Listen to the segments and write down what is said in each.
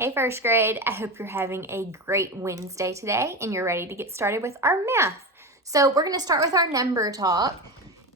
Hey first grade, I hope you're having a great Wednesday today and you're ready to get started with our math. So we're going to start with our number talk,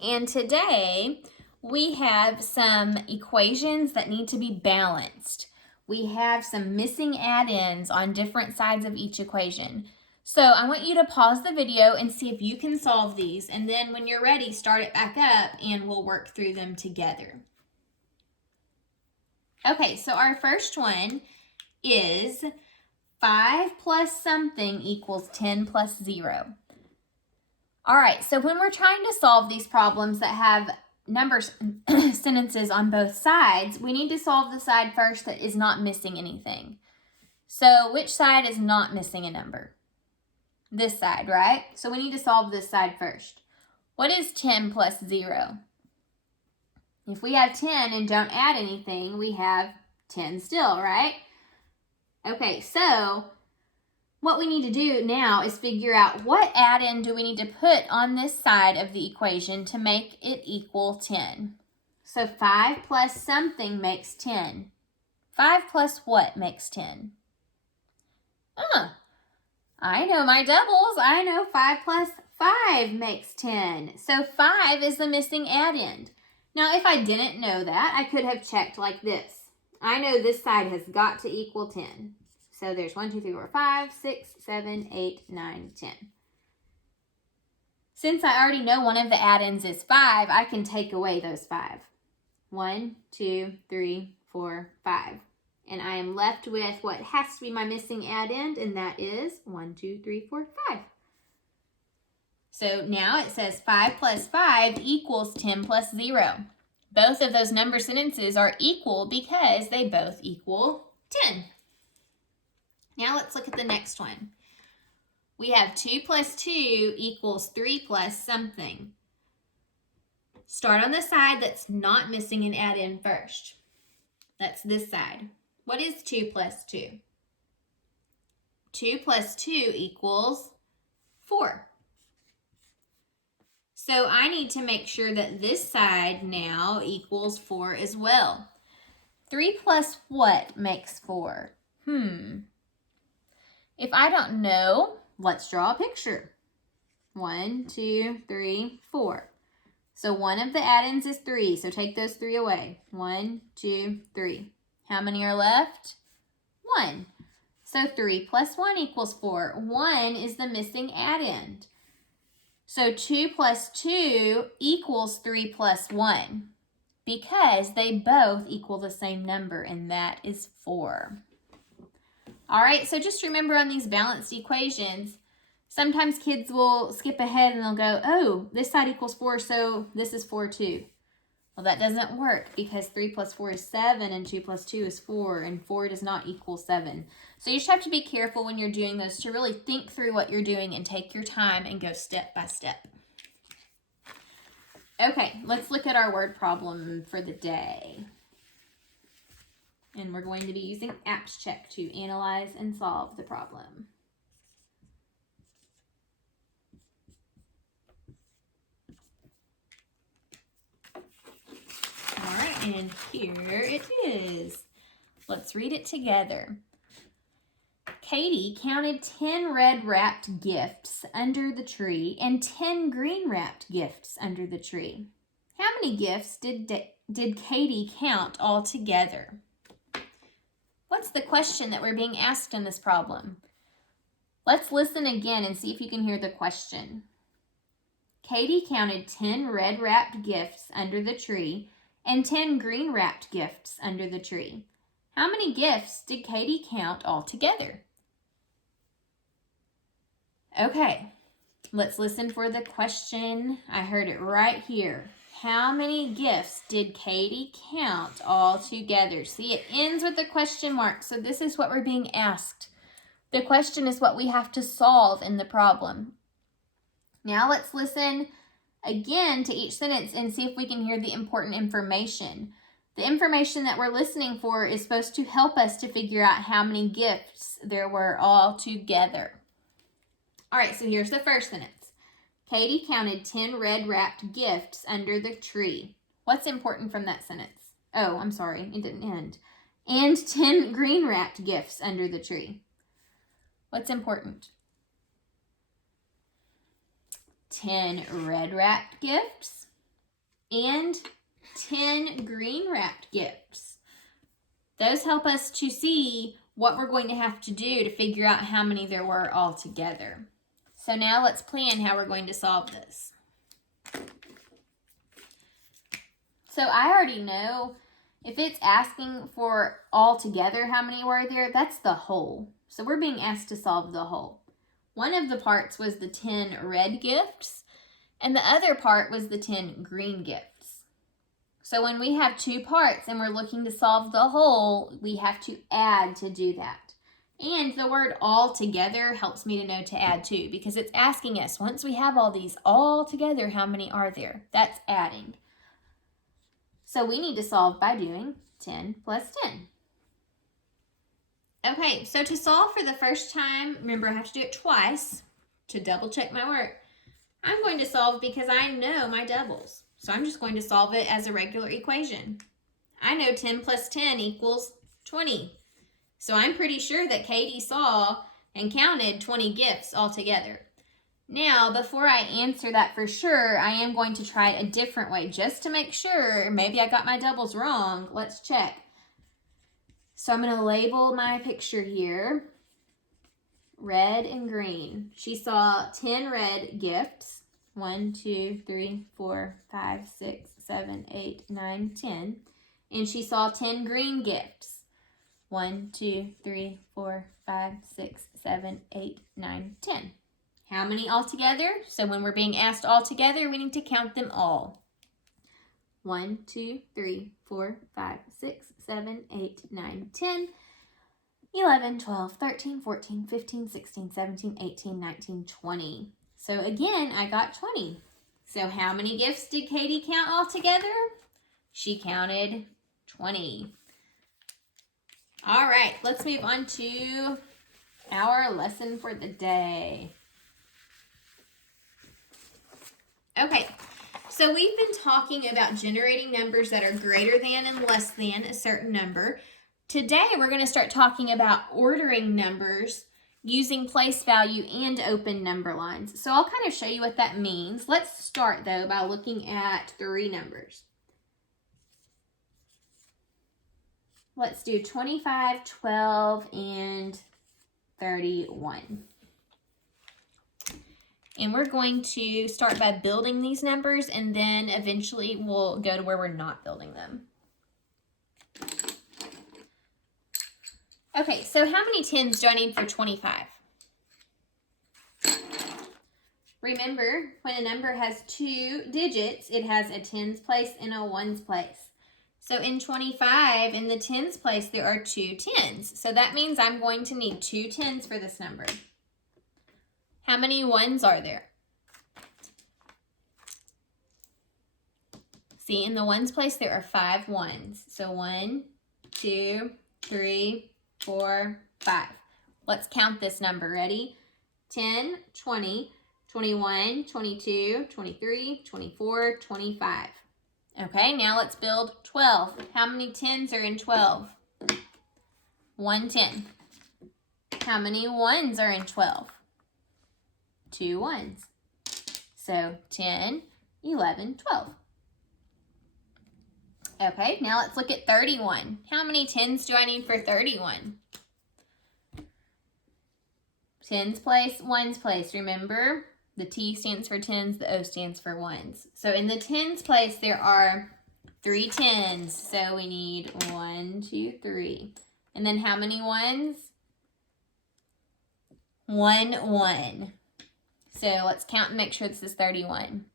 and today we have some equations that need to be balanced. We have some missing add-ins on different sides of each equation. So I want you to pause the video and see if you can solve these, and then when you're ready, start it back up and we'll work through them together. Okay, so our first one is 5 plus something equals 10 plus 0. All right, so when we're trying to solve these problems that have numbers sentences on both sides, we need to solve the side first that is not missing anything. So which side is not missing a number? This side, right? So we need to solve this side first. What is 10 plus 0? If we have 10 and don't add anything, we have 10 still, right? Okay, so what we need to do now is figure out what add-in do we need to put on this side of the equation to make it equal 10. So 5 plus something makes 10. 5 plus what makes 10? I know my doubles. I know 5 plus 5 makes 10. So 5 is the missing add-in. Now, if I didn't know that, I could have checked like this. I know this side has got to equal 10. So there's 1, 2, 3, 4, 5, 6, 7, 8, 9, 10. Since I already know one of the add-ins is 5, I can take away those 5. 1, 2, 3, 4, 5. And I am left with what has to be my missing add-in, and that is 1, 2, 3, 4, 5. So now it says 5 plus 5 equals 10 plus 0. Both of those number sentences are equal because they both equal 10. Now let's look at the next one. We have 2 plus 2 equals 3 plus something. Start on the side that's not missing an add-in first. That's this side. What is 2 plus 2? 2 plus 2 equals 4. So I need to make sure that this side now equals 4 as well. 3 plus what makes 4? If I don't know, let's draw a picture. 1, 2, 3, 4. So one of the add-ins is 3, so take those 3 away. 1, 2, 3. How many are left? 1. So 3 plus 1 equals 4. 1 is the missing add-in. So 2 plus 2 equals 3 plus 1 because they both equal the same number, and that is 4. All right, so just remember on these balanced equations, sometimes kids will skip ahead and they'll go, oh, this side equals 4, so this is 4 too. Well, that doesn't work because 3 plus 4 is 7 and 2 plus 2 is 4, and 4 does not equal 7. So you just have to be careful when you're doing those to really think through what you're doing and take your time and go step by step. Okay, let's look at our word problem for the day. And we're going to be using AppsCheck to analyze and solve the problem. All right, and here it is. Let's read it together. Katie counted 10 red wrapped gifts under the tree and 10 green wrapped gifts under the tree. How many gifts did Katie count altogether? What's the question that we're being asked in this problem? Let's listen again and see if you can hear the question. Katie counted 10 red wrapped gifts under the tree and 10 green wrapped gifts under the tree. How many gifts did Katie count altogether? Okay, let's listen for the question. I heard it right here. How many gifts did Katie count altogether? See, it ends with a question mark, so this is what we're being asked. The question is what we have to solve in the problem. Now let's listen again to each sentence and see if we can hear the important information. The information that we're listening for is supposed to help us to figure out how many gifts there were all together. All right, so here's the first sentence. Katie counted 10 red wrapped gifts under the tree. What's important from that sentence? Oh, I'm sorry, it didn't end. and 10 green wrapped gifts under the tree. What's important? 10 red wrapped gifts and 10 green wrapped gifts. Those help us to see what we're going to have to do to figure out how many there were all together. So now let's plan how we're going to solve this. So I already know if it's asking for all together how many were there, that's the whole. So we're being asked to solve the whole. One of the parts was the 10 red gifts, and the other part was the 10 green gifts. So when we have two parts and we're looking to solve the whole, we have to add to do that. And the word all together helps me to know to add to, because it's asking us, once we have all these all together, how many are there? That's adding. So we need to solve by doing 10 plus 10. Okay, so to solve for the first time, remember I have to do it twice to double check my work. I'm going to solve because I know my doubles. So I'm just going to solve it as a regular equation. I know 10 plus 10 equals 20. So I'm pretty sure that Katie saw and counted 20 gifts altogether. Now, before I answer that for sure, I am going to try a different way just to make sure. Maybe I got my doubles wrong. Let's check. So I'm going to label my picture here, red and green. She saw 10 red gifts. 1, 2, 3, 4, 5, 6, 7, 8, 9, 10. And she saw 10 green gifts. 1, 2, 3, 4, 5, 6, 7, 8, 9, 10. How many altogether? So when we're being asked all together, we need to count them all. 1, 2, 3, 4, 5, 6, 7, 8, 9, 10, 11, 12, 13, 14, 15, 16, 17, 18, 19, 20. So again, I got 20. So how many gifts did Katie count all together? She counted 20. All right, let's move on to our lesson for the day. Okay, so we've been talking about generating numbers that are greater than and less than a certain number. Today, we're going to start talking about ordering numbers using place value and open number lines. So I'll kind of show you what that means. Let's start, though, by looking at 3 numbers. Let's do 25, 12, and 31. And we're going to start by building these numbers, and then eventually we'll go to where we're not building them. Okay, so how many 10s do I need for 25? Remember, when a number has 2 digits, it has a tens place and a ones place. So in 25, in the tens place, there are 2 10s. So that means I'm going to need 2 10s for this number. How many ones are there? See, in the ones place, there are 5 ones. So 1, 2, 3, 4, 5. Let's count this number. Ready? 10, 20, 21, 22, 23, 24, 25. Okay, now let's build 12. How many 10s are in 12? 1 10. How many 1s are in 12? 2 1s. So 10, 11, 12. Okay, now let's look at 31. How many 10s do I need for 31? 10s place, 1s place. Remember, the T stands for 10s, the O stands for 1s. So in the 10s place, there are 3 10s. So we need 1, 2, 3. And then how many 1s? 1 1. So let's count and make sure this is 31.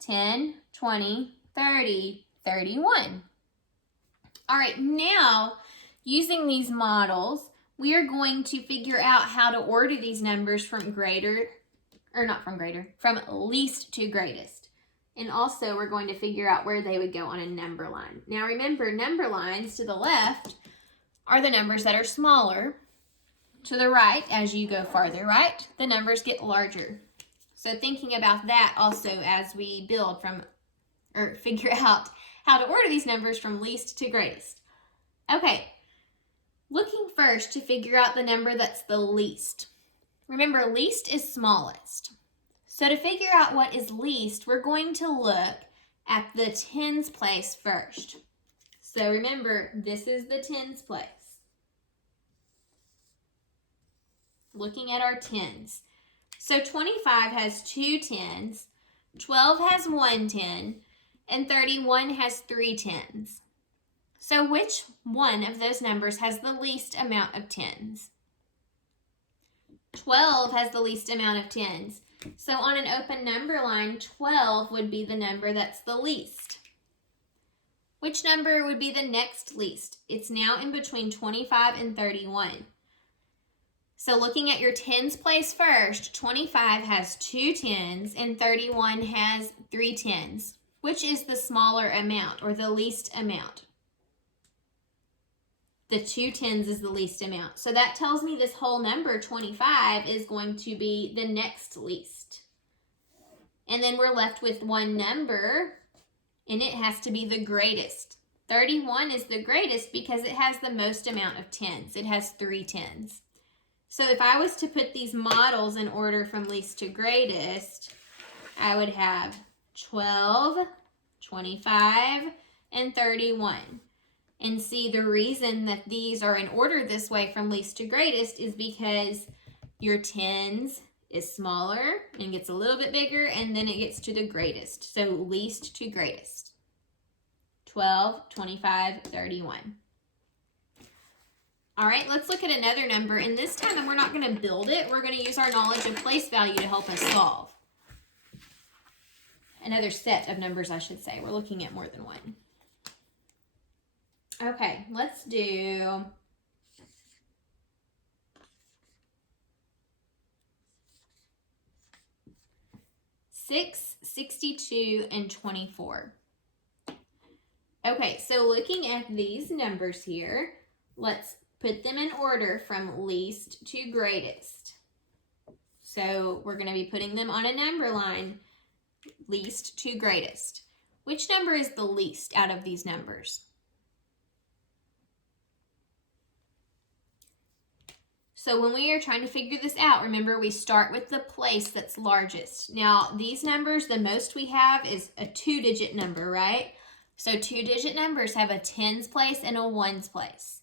10, 20, 30, 31. All right, now using these models, we are going to figure out how to order these numbers from from least to greatest. And also we're going to figure out where they would go on a number line. Now remember, number lines to the left are the numbers that are smaller. To the right, as you go farther right, the numbers get larger. So thinking about that also as we build figure out how to order these numbers from least to greatest. Okay, Looking first to figure out the number that's the least. Remember, least is smallest. So to figure out what is least, we're going to look at the tens place first. So remember, this is the tens place. Looking at our tens. So 25 has 2 tens, 12 has 1 10, and 31 has 3 tens. So which one of those numbers has the least amount of tens? 12 has the least amount of tens. So on an open number line, 12 would be the number that's the least. Which number would be the next least? It's now in between 25 and 31. So looking at your tens place first, 25 has 2 tens and 31 has 3 tens. Which is the smaller amount or the least amount? The 2 tens is the least amount. So that tells me this whole number, 25, is going to be the next least. And then we're left with one number, and it has to be the greatest. 31 is the greatest because it has the most amount of tens. It has 3 tens. So if I was to put these models in order from least to greatest, I would have 12, 25, and 31. And see, the reason that these are in order this way from least to greatest is because your tens is smaller and gets a little bit bigger, and then it gets to the greatest. So least to greatest. 12, 25, 31. All right, let's look at another number, and this time we're not going to build it. We're going to use our knowledge of place value to help us solve. Another set of numbers, I should say. We're looking at more than one. Okay, let's do 6, 62, and 24. Okay, so looking at these numbers here, let's put them in order from least to greatest. So we're going to be putting them on a number line, least to greatest. Which number is the least out of these numbers? So when we are trying to figure this out, remember we start with the place that's largest. Now these numbers, the most we have is a 2-digit number, right? So 2-digit numbers have a tens place and a ones place.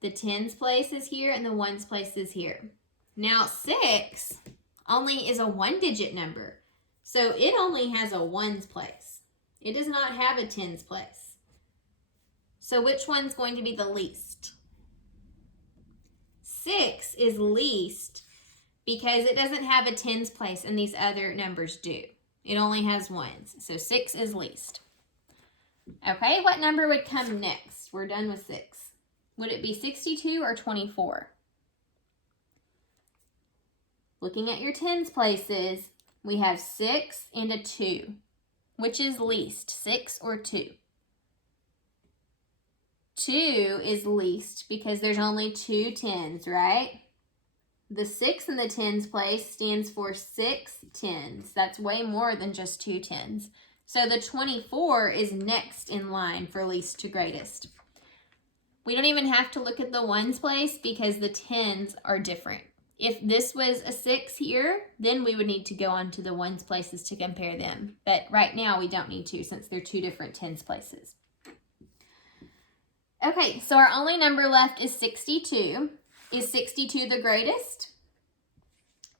The tens place is here and the ones place is here. Now 6 only is a 1-digit number. So it only has a ones place. It does not have a tens place. So which one's going to be the least? 6 is least because it doesn't have a tens place and these other numbers do. It only has ones. So 6 is least. Okay, what number would come next? We're done with 6. Would it be 62 or 24? Looking at your tens places, we have 6 and a 2. Which is least, 6 or 2? 2 is least because there's only 2 tens, right? The 6 in the tens place stands for 6 tens. That's way more than just 2 tens. So the 24 is next in line for least to greatest. We don't even have to look at the ones place because the tens are different. If this was a 6 here, then we would need to go on to the ones places to compare them. But right now we don't need to since they're 2 different tens places. Okay, so our only number left is 62. Is 62 the greatest?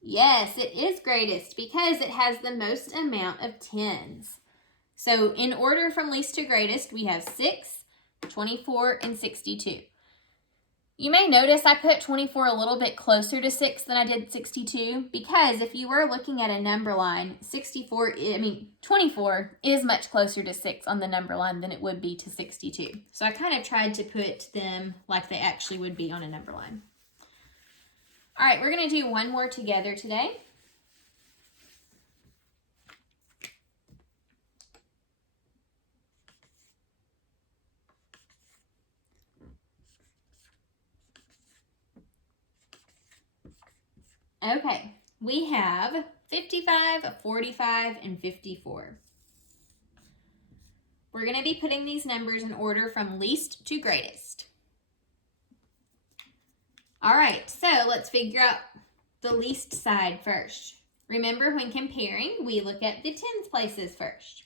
Yes, it is greatest because it has the most amount of tens. So in order from least to greatest, we have 6, 24, and 62. You may notice I put 24 a little bit closer to 6 than I did 62 because if you were looking at a number line, 24 is much closer to 6 on the number line than it would be to 62. So I kind of tried to put them like they actually would be on a number line. All right, we're going to do one more together today. Okay, we have 55, 45, and 54. We're going to be putting these numbers in order from least to greatest. All right, so let's figure out the least side first. Remember, when comparing, we look at the tens places first.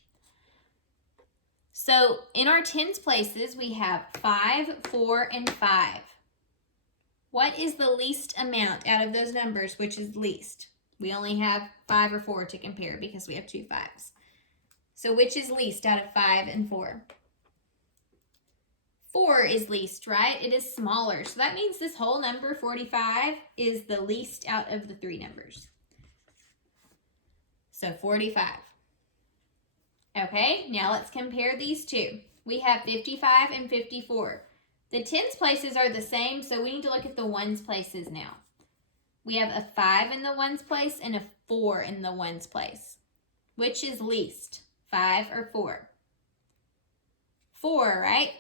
So in our tens places, we have 5, 4, and 5. What is the least amount out of those numbers, which is least? We only have 5 or 4 to compare because we have 2 5s. So which is least out of 5 and 4? 4 is least, right? It is smaller. So that means this whole number, 45, is the least out of the 3 numbers. So 45. Okay, now let's compare these two. We have 55 and 54. The tens places are the same, so we need to look at the ones places now. We have a 5 in the ones place and a 4 in the ones place. Which is least, 5 or 4? 4, right?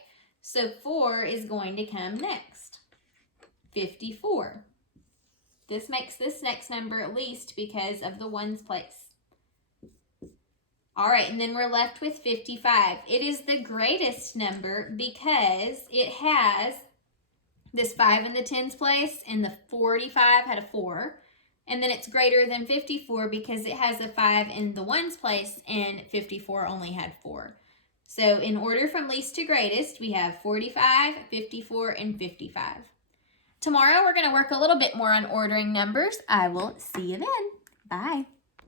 So 4 is going to come next. 54. This makes this next number least because of the ones place. All right, and then we're left with 55. It is the greatest number because it has this 5 in the tens place, and the 45 had a 4. And then it's greater than 54 because it has a 5 in the ones place, and 54 only had 4. So in order from least to greatest, we have 45, 54, and 55. Tomorrow, we're going to work a little bit more on ordering numbers. I will see you then. Bye.